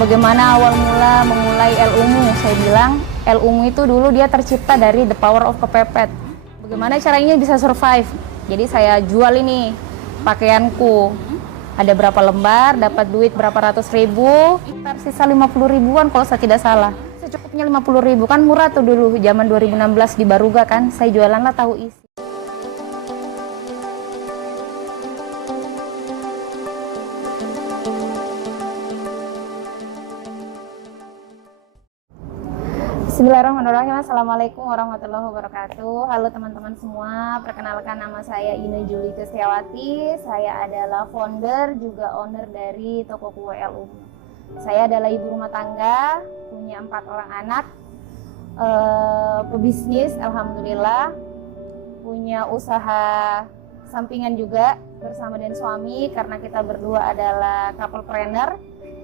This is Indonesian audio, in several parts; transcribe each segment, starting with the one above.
Bagaimana awal mula memulai El-Umu? Saya bilang El-Umu itu dulu dia tercipta dari the power of kepepet. Bagaimana caranya bisa survive? Jadi saya jual ini pakaianku. Ada berapa lembar, dapat duit berapa ratus ribu, sekitar sisa 50 ribuan kalau saya tidak salah. Secukupnya 50 ribu, kan murah tuh dulu, zaman 2016 di Baruga kan, saya jualan lah tahu isi. Bismillahirrahmanirrahim. Assalamualaikum warahmatullahi wabarakatuh. Halo teman-teman semua, perkenalkan nama saya Ine Juli Kristiawati. Saya adalah founder juga owner dari toko kue El-Umu. Saya adalah ibu rumah tangga, punya 4 orang anak, pebisnis alhamdulillah, punya usaha sampingan juga bersama dengan suami karena kita berdua adalah couple planner.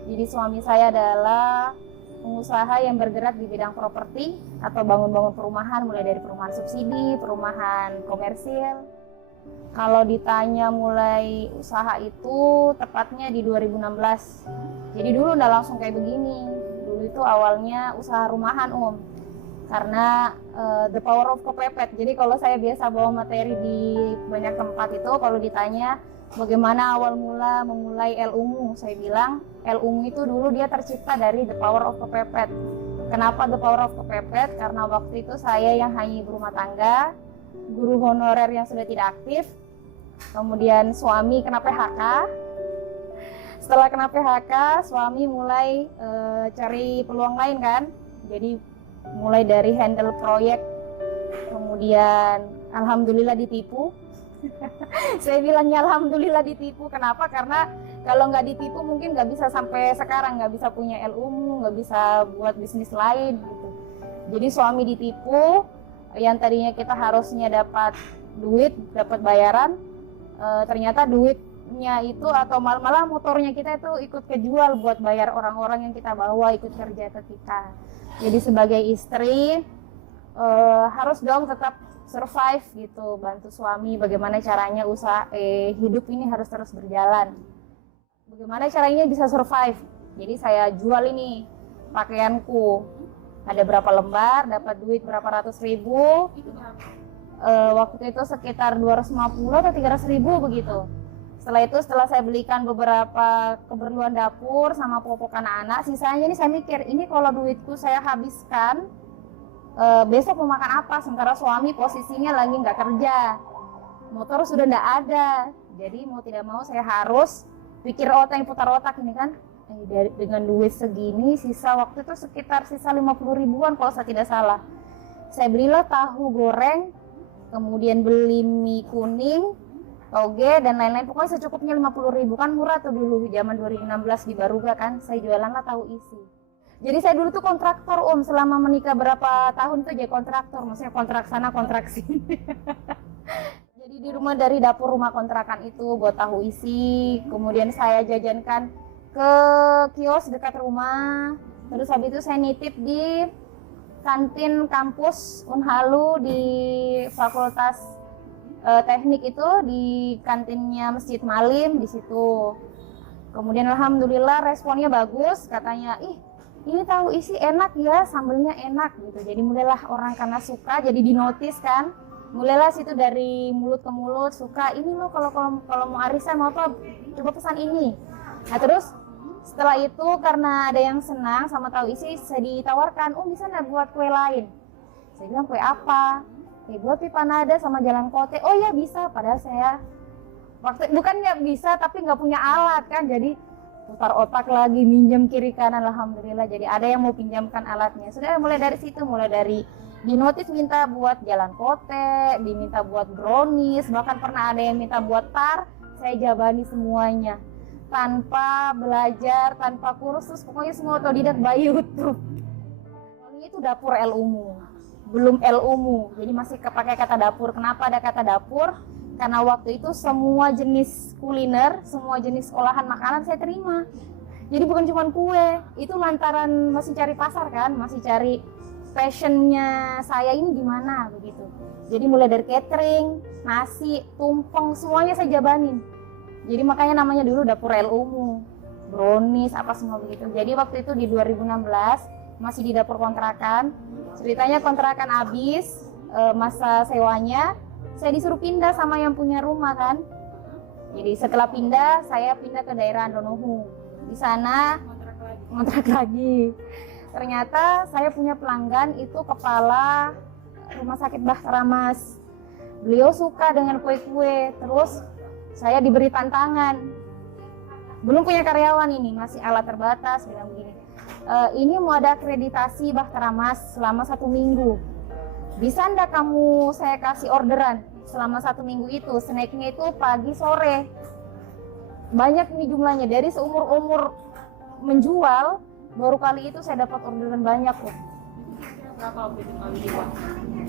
Jadi suami saya adalah pengusaha yang bergerak di bidang properti atau bangun-bangun perumahan, mulai dari perumahan subsidi, perumahan komersil. Kalau ditanya mulai usaha itu tepatnya di 2016. Jadi dulu nggak langsung kayak begini. Dulu itu awalnya usaha rumahan karena the power of kepepet. Jadi kalau saya biasa bawa materi di banyak tempat itu, kalau ditanya bagaimana awal mula memulai El-Umu, saya bilang El-Umu itu dulu dia tercipta dari the power of kepepet. Kenapa the power of kepepet? Karena waktu itu saya yang hanya ibu rumah tangga, guru honorer yang sudah tidak aktif, kemudian suami kena PHK. Setelah kena PHK, suami mulai cari peluang lain kan. Jadi mulai dari handle proyek, kemudian alhamdulillah ditipu. Saya bilangnya alhamdulillah ditipu. Kenapa? Karena kalau nggak ditipu mungkin nggak bisa sampai sekarang, nggak bisa punya El-Umu, nggak bisa buat bisnis lain gitu. Jadi suami ditipu, yang tadinya kita harusnya dapat duit, dapat bayaran, ternyata duitnya itu atau malah motornya kita itu ikut kejual buat bayar orang-orang yang kita bawa ikut kerja ke kita. Jadi sebagai istri harus dong tetap survive gitu, bantu suami bagaimana caranya usaha hidup ini harus terus berjalan. Bagaimana caranya bisa survive? Jadi saya jual ini pakaianku. Ada berapa lembar, dapat duit berapa ratus ribu. Waktu itu sekitar 250 atau 300 ribu begitu. Setelah itu, setelah saya belikan beberapa keperluan dapur sama popok anak-anak, sisanya ini saya mikir, ini kalau duitku saya habiskan, besok mau makan apa? Sementara suami posisinya lagi nggak kerja, motor sudah nggak ada. Jadi mau tidak mau saya harus pikir otak, yang putar otak ini kan. Dengan duit segini, sisa waktu itu sekitar sisa 50 ribuan kalau saya tidak salah. Saya belilah tahu goreng, kemudian beli mie kuning, toge dan lain-lain. Pokoknya secukupnya 50 ribu, kan murah tuh dulu zaman 2016 di Baruga kan. Saya jualan lah tahu isi. Jadi saya dulu tuh kontraktor selama menikah berapa tahun tuh jadi kontraktor, maksudnya kontrak sana kontrak sini. Jadi di rumah, dari dapur rumah kontrakan itu buat tahu isi, kemudian saya jajankan ke kios dekat rumah, terus habis itu saya nitip di kantin kampus Unhalu di Fakultas Teknik itu, di kantinnya Masjid Malim di situ. Kemudian alhamdulillah responnya bagus, katanya ini tahu isi enak ya, sambelnya enak gitu. Jadi mulailah orang karena suka, jadi dinotis kan. Mulailah situ dari mulut ke mulut, suka ini loh kalau mau arisan mau apa, coba pesan ini. Nah terus setelah itu karena ada yang senang sama tahu isi, saya ditawarkan, bisa nggak buat kue lain? Saya bilang kue apa? Buat pipanada sama jalan kote. Oh ya bisa, padahal saya bukan nggak bisa tapi nggak punya alat kan, jadi putar otak lagi, minjem kiri kanan, alhamdulillah jadi ada yang mau pinjamkan alatnya. Sudah mulai dari situ, mulai dari dinotis minta buat jalan kote, diminta buat brownies, bahkan pernah ada yang minta buat tar, saya jabani semuanya tanpa belajar, tanpa kursus, pokoknya semua otodidak by YouTube. Ini itu dapur El-Umu, belum El-Umu, jadi masih kepakai kata dapur. Kenapa ada kata dapur? Karena waktu itu semua jenis kuliner, semua jenis olahan makanan saya terima. Jadi bukan cuma kue, itu lantaran masih cari pasar kan, masih cari passionnya saya ini gimana begitu. Jadi mulai dari catering, nasi, tumpeng, semuanya saya jabanin. Jadi makanya namanya dulu dapur El-Umu. brownies, apa semua begitu. Jadi waktu itu di 2016 masih di dapur kontrakan. Ceritanya kontrakan habis, masa sewanya, saya disuruh pindah sama yang punya rumah kan. Jadi setelah pindah, saya pindah ke daerah Donohu. Di sana ngontrak lagi. Ternyata saya punya pelanggan itu kepala rumah sakit Bahtera Mas. Beliau suka dengan kue-kue, terus saya diberi tantangan. Belum punya karyawan ini, masih alat terbatas, bilang begini. Ini mau ada akreditasi Bahtera Mas selama 1 minggu. Bisa enggak kamu saya kasih orderan selama 1 minggu itu, snacknya itu pagi sore. Banyak nih jumlahnya, dari seumur-umur menjual, baru kali itu saya dapat orderan banyak loh.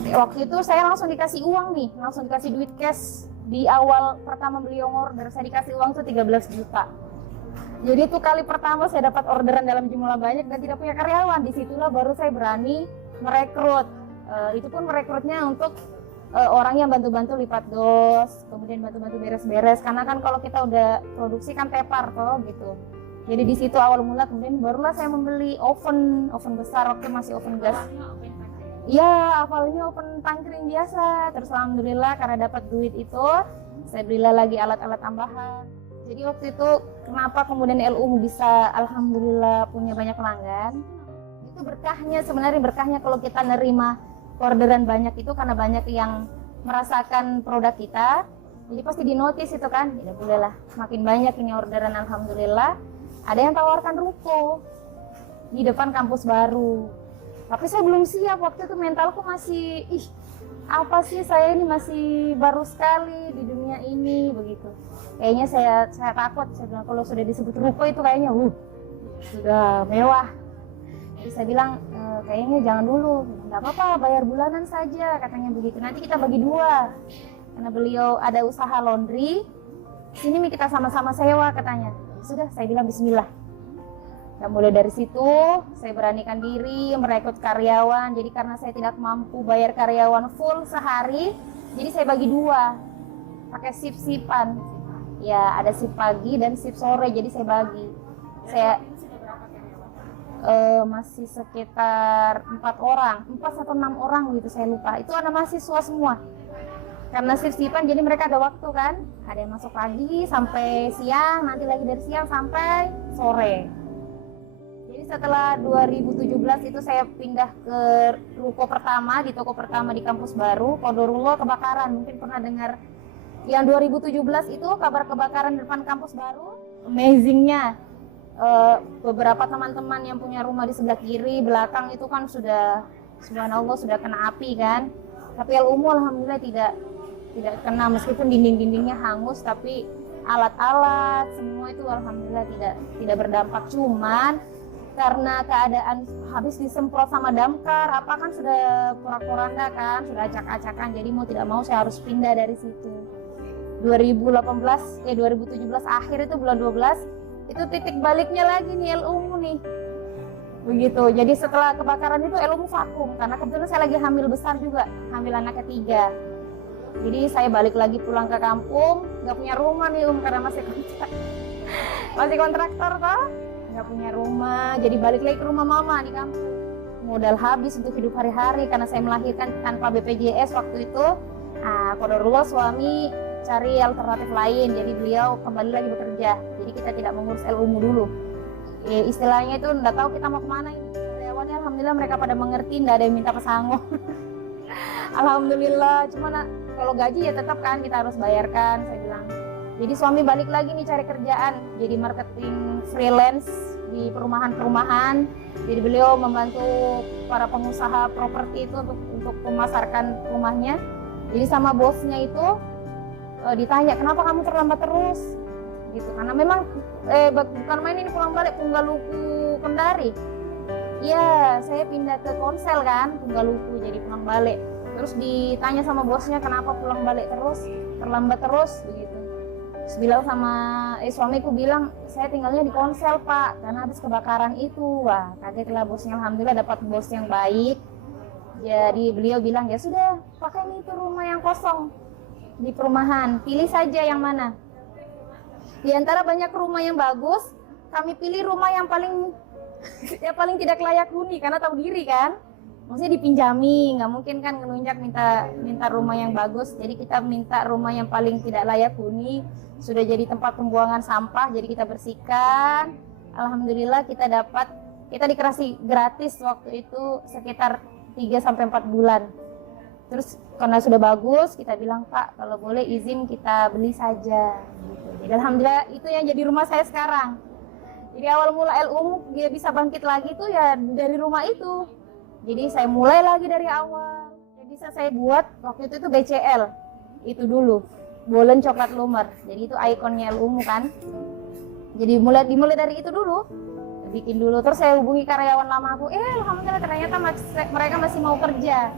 Waktu itu saya langsung dikasih uang nih, langsung dikasih duit cash. Di awal pertama beliau order, saya dikasih uang tuh 13 juta. Jadi itu kali pertama saya dapat orderan dalam jumlah banyak dan tidak punya karyawan. Disitulah baru saya berani merekrut. Itu pun merekrutnya untuk orang yang bantu-bantu lipat dos, kemudian bantu-bantu beres-beres. Karena kan kalau kita udah produksi kan tepar toh gitu. Jadi di situ awal mula, kemudian barulah saya membeli oven besar, waktu masih oven gas. Iya, awalnya oven tangkring biasa. Terus alhamdulillah karena dapat duit itu, saya belilah lagi alat-alat tambahan. Jadi waktu itu kenapa kemudian LUMU bisa alhamdulillah punya banyak pelanggan? Itu berkahnya, sebenarnya berkahnya kalau kita nerima orderan banyak itu karena banyak yang merasakan produk kita. Jadi pasti dinotis itu kan, ya boleh lah. Makin banyak ini orderan alhamdulillah. Ada yang tawarkan ruko di depan kampus baru. Tapi saya belum siap, waktu itu mentalku masih, apa sih saya ini masih baru sekali di dunia ini begitu. Kayaknya saya takut, saya bilang kalau sudah disebut ruko itu kayaknya sudah mewah. Jadi saya bilang kayaknya jangan dulu, nggak apa-apa bayar bulanan saja katanya begitu. Nanti kita bagi 2 karena beliau ada usaha laundry. Sini kita sama-sama sewa katanya. Sudah, saya bilang bismillah. Dan mulai dari situ saya beranikan diri merekrut karyawan. Jadi karena saya tidak mampu bayar karyawan full sehari, jadi saya bagi 2 pakai shift-shiftan. Ya ada shift pagi dan shift sore, jadi saya bagi. Saya masih sekitar 4 atau 6 orang gitu, saya lupa. Itu anak mahasiswa semua. Karena shift-shiftan jadi mereka ada waktu kan. Ada yang masuk pagi sampai siang, nanti lagi dari siang sampai sore. Jadi setelah 2017 itu saya pindah ke ruko pertama, di toko pertama di kampus baru, Kodorullah kebakaran. Mungkin pernah dengar yang 2017 itu kabar kebakaran di depan kampus baru. Amazingnya beberapa teman-teman yang punya rumah di sebelah kiri, belakang itu kan sudah, subhanallah, sudah kena api kan. Tapi LUMU alhamdulillah tidak kena, meskipun dinding-dindingnya hangus, tapi alat-alat semua itu alhamdulillah tidak berdampak. Cuman karena keadaan habis disemprot sama damkar, apa kan sudah porak-poranda kan, sudah acak-acakan, jadi mau tidak mau saya harus pindah dari situ. 2017 akhir itu bulan 12 itu titik baliknya lagi nih LUMU nih. Begitu. Jadi setelah kebakaran itu LUMU vakum karena kebetulan saya lagi hamil besar juga, hamil anak ketiga. Jadi saya balik lagi pulang ke kampung, nggak punya rumah nih karena masih kontraktor toh, nggak punya rumah. Jadi balik lagi ke rumah mama di kampung. Modal habis untuk hidup hari-hari karena saya melahirkan tanpa BPJS waktu itu. Qadarullah suami cari alternatif lain, jadi beliau kembali lagi bekerja. Jadi kita tidak mengurus LUMU dulu. Istilahnya itu nggak tahu kita mau kemana ini. Karyawannya alhamdulillah mereka pada mengerti, nggak ada yang minta pesangon. Alhamdulillah, cuman kalau gaji ya tetap kan kita harus bayarkan, saya bilang. Jadi suami balik lagi nih cari kerjaan, jadi marketing freelance di perumahan-perumahan. Jadi beliau membantu para pengusaha properti itu untuk memasarkan rumahnya. Jadi sama bosnya itu ditanya, kenapa kamu terlambat terus? Gitu. Karena memang bukan main ini pulang balik Punggaluku Kendari. Iya, saya pindah ke Konsel kan, Punggaluku jadi pulang balik. Terus ditanya sama bosnya kenapa pulang balik terus, terlambat terus begitu. Terus bilang sama suamiku bilang, saya tinggalnya di Konsel Pak, karena habis kebakaran itu. Wah, kagetlah bosnya, alhamdulillah dapat bos yang baik. Jadi beliau bilang, ya sudah, pakai nih itu rumah yang kosong di perumahan, pilih saja yang mana. Di antara banyak rumah yang bagus, kami pilih rumah yang paling ya paling tidak layak huni, karena tahu diri kan. Maksudnya dipinjami, nggak mungkin kan ngelunjak minta rumah yang bagus. Jadi kita minta rumah yang paling tidak layak huni, sudah jadi tempat pembuangan sampah, jadi kita bersihkan. Alhamdulillah kita dikasih gratis waktu itu sekitar 3-4 bulan. Terus karena sudah bagus, kita bilang, Pak, kalau boleh izin kita beli saja. Gitu. Jadi alhamdulillah itu yang jadi rumah saya sekarang. Jadi awal mula LU dia bisa bangkit lagi tuh ya dari rumah itu. Jadi saya mulai lagi dari awal. Yang bisa saya buat waktu itu BCL. Itu dulu. Bolen coklat lumer. Jadi itu ikonnya LU kan. Jadi dimulai dari itu dulu. Bikin dulu. Terus saya hubungi karyawan lama aku. Alhamdulillah ternyata mereka masih mau kerja.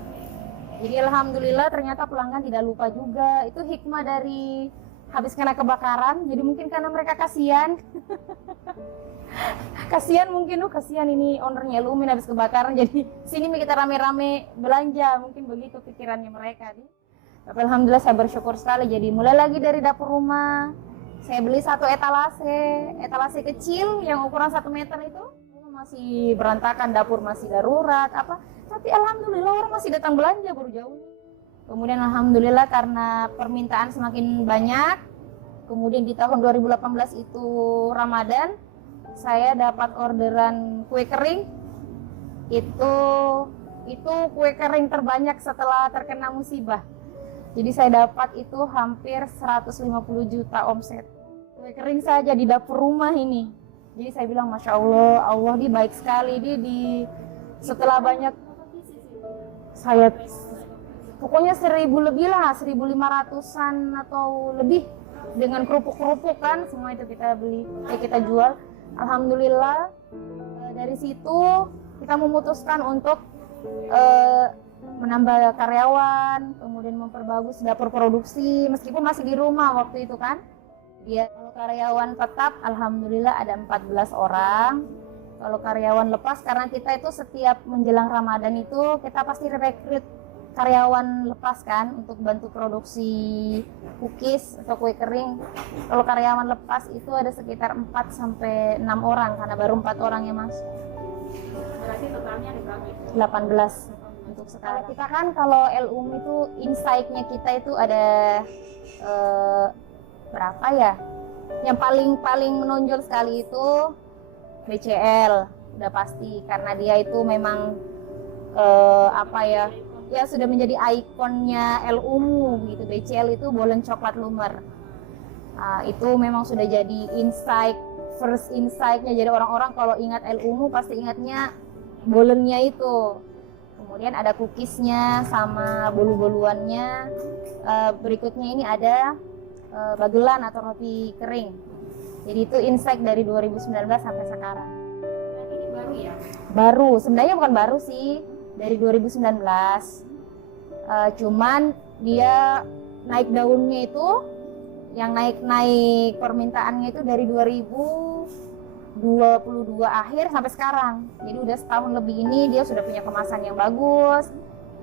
Jadi alhamdulillah ternyata pelanggan tidak lupa juga. Itu hikmah dari habis kena kebakaran. Jadi mungkin karena mereka kasihan. Kasihan ini ownernya Lumin habis kebakaran, jadi sini kita rame-rame belanja, mungkin begitu pikirannya mereka. Tapi alhamdulillah saya bersyukur sekali. Jadi mulai lagi dari dapur rumah, saya beli satu etalase kecil yang ukuran 1 meter itu masih berantakan, dapur masih darurat tapi alhamdulillah orang masih datang belanja baru jauh. Kemudian alhamdulillah karena permintaan semakin banyak, kemudian di tahun 2018 itu Ramadan, saya dapat orderan kue kering. Itu kue kering terbanyak setelah terkena musibah. Jadi saya dapat itu hampir 150 juta omset. Kue kering saja di dapur rumah ini. Jadi saya bilang Masya Allah, Allah dia baik sekali. Setelah banyak, saya pokoknya 1000 lebih lah, 1500-an atau lebih. Dengan kerupuk-kerupuk kan, semua itu kita beli, kita jual. Alhamdulillah dari situ kita memutuskan untuk menambah karyawan, kemudian memperbagus dapur produksi meskipun masih di rumah waktu itu kan. Kalau karyawan tetap alhamdulillah ada 14 orang. Kalau karyawan lepas, karena kita itu setiap menjelang Ramadan itu kita pasti rekrut karyawan lepas kan untuk bantu produksi cookies atau kue kering. Kalau karyawan lepas itu ada sekitar 4-6 orang karena baru 4 orang yang masuk. Berarti totalnya ada berapa? 18 untuk sekarang. Kita kan kalau LUM itu insight-nya kita itu ada berapa ya? Yang paling menonjol sekali itu BCL, udah pasti karena dia itu memang ya sudah menjadi ikonnya LUMU gitu. BCL itu bolen coklat lumer. Itu memang sudah jadi first insight-nya. Jadi orang-orang kalau ingat LUMU pasti ingatnya bolennya itu. Kemudian ada cookiesnya sama bolu-boluannya. Berikutnya ini ada bagelan atau roti kering. Jadi itu insight dari 2019 sampai sekarang. Dan ini baru ya? Baru, sebenarnya bukan baru sih. Dari 2019, cuman dia naik daunnya itu, yang naik permintaannya itu dari 2022 akhir sampai sekarang. Jadi udah setahun lebih ini dia sudah punya kemasan yang bagus,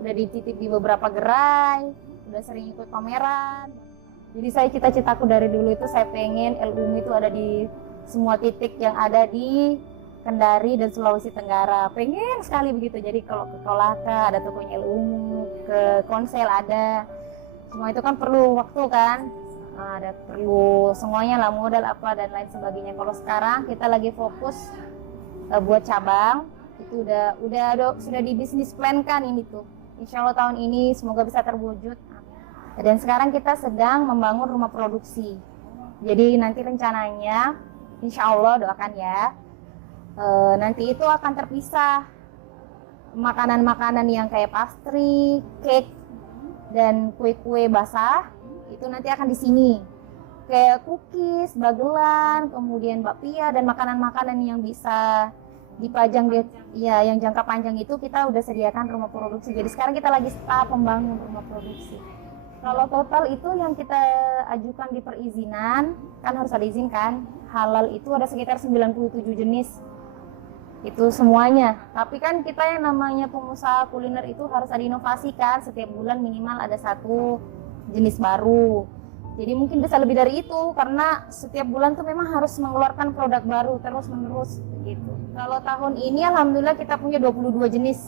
udah dititip di beberapa gerai, udah sering ikut pameran. Jadi saya cita-citaku dari dulu itu saya pengen LUM itu ada di semua titik yang ada di Kendari dan Sulawesi Tenggara. Pengen sekali begitu. Jadi kalau ke Kolaka ada tokonya LUM, ke Konsel ada. Semua itu kan perlu waktu kan. Ada perlu semuanya lah, modal apa dan lain sebagainya. Kalau sekarang kita lagi fokus buat cabang, itu sudah di bisnis plan kan ini tuh. Insya Allah tahun ini semoga bisa terwujud. Dan sekarang kita sedang membangun rumah produksi. Jadi nanti rencananya, insya Allah doakan ya. Nanti itu akan terpisah makanan-makanan yang kayak pastry, cake, dan kue-kue basah itu nanti akan di sini. Kayak cookies, bagelan, kemudian bakpia dan makanan-makanan yang bisa dipajang yang jangka panjang itu kita udah sediakan rumah produksi. Jadi sekarang kita lagi tahap membangun rumah produksi. Kalau total itu yang kita ajukan di perizinan, kan harus ada izin kan, halal itu ada sekitar 97 jenis. Itu semuanya. Tapi kan kita yang namanya pengusaha kuliner itu harus ada inovasi kan, setiap bulan minimal ada satu jenis baru. Jadi mungkin bisa lebih dari itu karena setiap bulan tuh memang harus mengeluarkan produk baru terus menerus gitu. Kalau tahun ini alhamdulillah kita punya 22 jenis.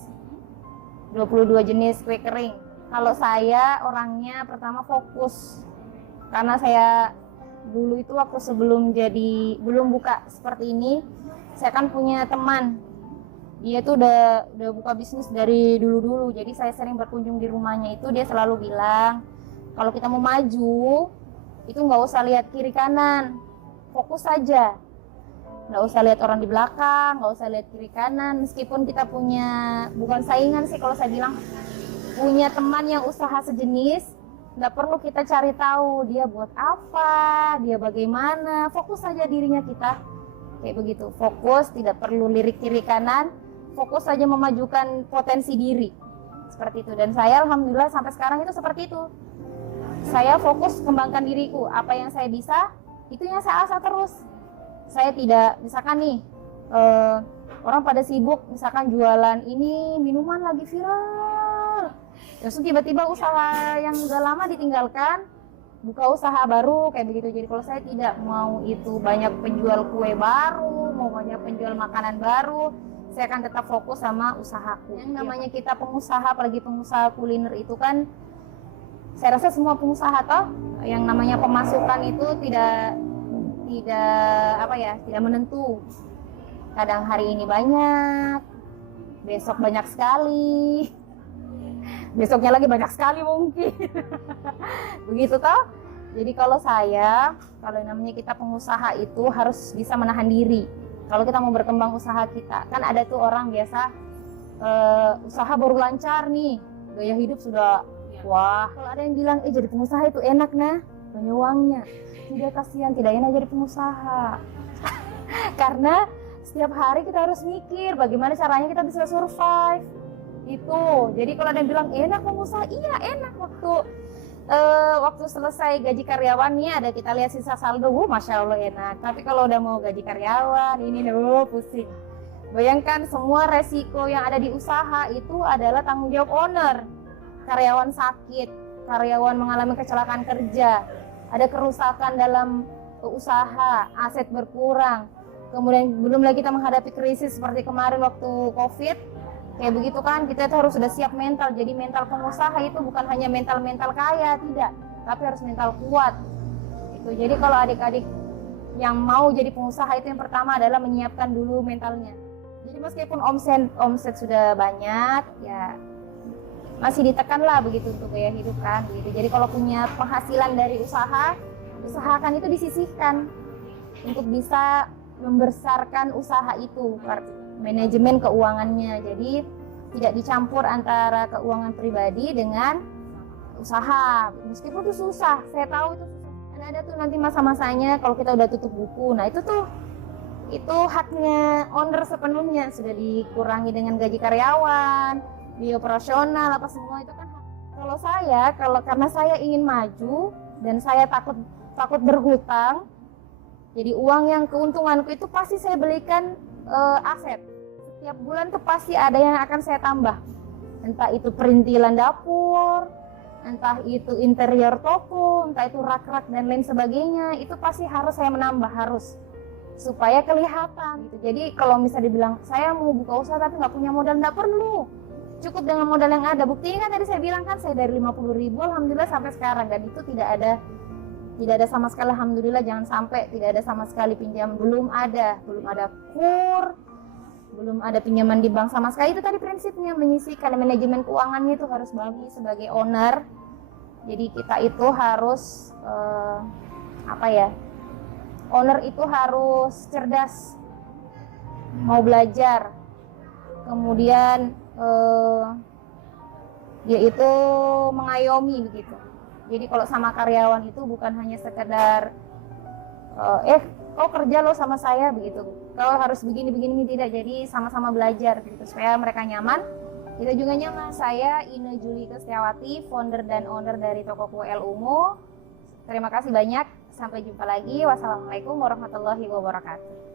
22 jenis kue kering. Kalau saya orangnya pertama fokus. Karena saya dulu itu waktu belum buka seperti ini, saya kan punya teman. Dia tuh udah buka bisnis dari dulu-dulu. Jadi saya sering berkunjung di rumahnya itu, dia selalu bilang, kalau kita mau maju, itu nggak usah lihat kiri kanan, fokus saja. Nggak usah lihat orang di belakang, nggak usah lihat kiri kanan. Meskipun kita punya, bukan saingan sih kalau saya bilang, punya teman yang usaha sejenis, nggak perlu kita cari tahu dia buat apa, dia bagaimana. Fokus saja dirinya kita, kayak begitu. Fokus, tidak perlu lirik kiri kanan, fokus saja memajukan potensi diri, seperti itu. Dan saya alhamdulillah sampai sekarang itu seperti itu. Saya fokus kembangkan diriku, apa yang saya bisa, itu yang saya asah terus. Saya tidak, misalkan nih, orang pada sibuk, misalkan jualan ini, minuman lagi viral. Terus tiba-tiba usaha yang udah lama ditinggalkan, buka usaha baru, kayak begitu. Jadi kalau saya tidak mau itu banyak penjual kue baru, mau banyak penjual makanan baru, saya akan tetap fokus sama usahaku. Yang namanya kita pengusaha, apalagi pengusaha kuliner itu kan, saya rasa semua pengusaha toh yang namanya pemasukan itu tidak menentu. Kadang hari ini banyak, besok banyak sekali, besoknya lagi banyak sekali mungkin. Begitu toh. Jadi kalau namanya kita pengusaha itu harus bisa menahan diri. Kalau kita mau berkembang usaha kita, kan ada tuh orang biasa usaha baru lancar nih, gaya hidup sudah wah, kalau ada yang bilang, jadi pengusaha itu enak nah, banyak uangnya. Tidak, kasihan, tidak enak jadi pengusaha. Karena setiap hari kita harus mikir bagaimana caranya kita bisa survive. Itu. Jadi kalau ada yang bilang enak pengusaha, iya enak. Waktu selesai gaji karyawannya ada kita lihat sisa saldo, masya Allah enak. Tapi kalau udah mau gaji karyawan, ini pusing. Bayangkan semua resiko yang ada di usaha itu adalah tanggung jawab owner. Karyawan sakit, karyawan mengalami kecelakaan kerja, ada kerusakan dalam usaha, aset berkurang, kemudian belum lagi kita menghadapi krisis seperti kemarin waktu COVID, kayak begitu kan, kita itu harus sudah siap mental. Jadi mental pengusaha itu bukan hanya mental kaya, tidak, tapi harus mental kuat. Itu. Jadi kalau adik-adik yang mau jadi pengusaha itu yang pertama adalah menyiapkan dulu mentalnya. Jadi meskipun omset sudah banyak, ya masih ditekan lah begitu untuk gaya hidup kan gitu. Jadi kalau punya penghasilan dari usahakan itu disisihkan untuk bisa membesarkan usaha itu, manajemen keuangannya. Jadi tidak dicampur antara keuangan pribadi dengan usaha. Meskipun itu susah, saya tahu itu susah. Dan ada tuh nanti masa-masanya kalau kita udah tutup buku. Nah itu haknya owner sepenuhnya, sudah dikurangi dengan gaji karyawan, di operasional apa semua itu kan. Karena saya ingin maju dan saya takut berhutang, jadi uang yang keuntunganku itu pasti saya belikan aset. Setiap bulan tuh pasti ada yang akan saya tambah, entah itu perintilan dapur, entah itu interior toko, entah itu rak-rak dan lain sebagainya. Itu pasti harus saya menambah, harus, supaya kelihatan gitu. Jadi kalau misalnya dibilang saya mau buka usaha tapi nggak punya modal, nggak perlu. Cukup dengan modal yang ada. Buktinya kan tadi saya bilang kan, saya dari 50.000 alhamdulillah sampai sekarang, dan itu tidak ada sama sekali, alhamdulillah, jangan sampai tidak ada sama sekali pinjam, belum ada kur, belum ada pinjaman di bank sama sekali. Itu tadi prinsipnya, menyisihkan manajemen keuangannya itu harus bagus sebagai owner. Jadi kita itu harus owner itu harus cerdas, mau belajar, kemudian dia itu mengayomi begitu. Jadi kalau sama karyawan itu bukan hanya sekedar kau kerja lo sama saya begitu, kau harus begini tidak. Jadi sama-sama belajar gitu supaya mereka nyaman, kita juga nyaman. Saya Ine Julika Setiawati, founder dan owner dari Toko Kue El Umo. Terima kasih banyak, sampai jumpa lagi. Wassalamualaikum warahmatullahi wabarakatuh.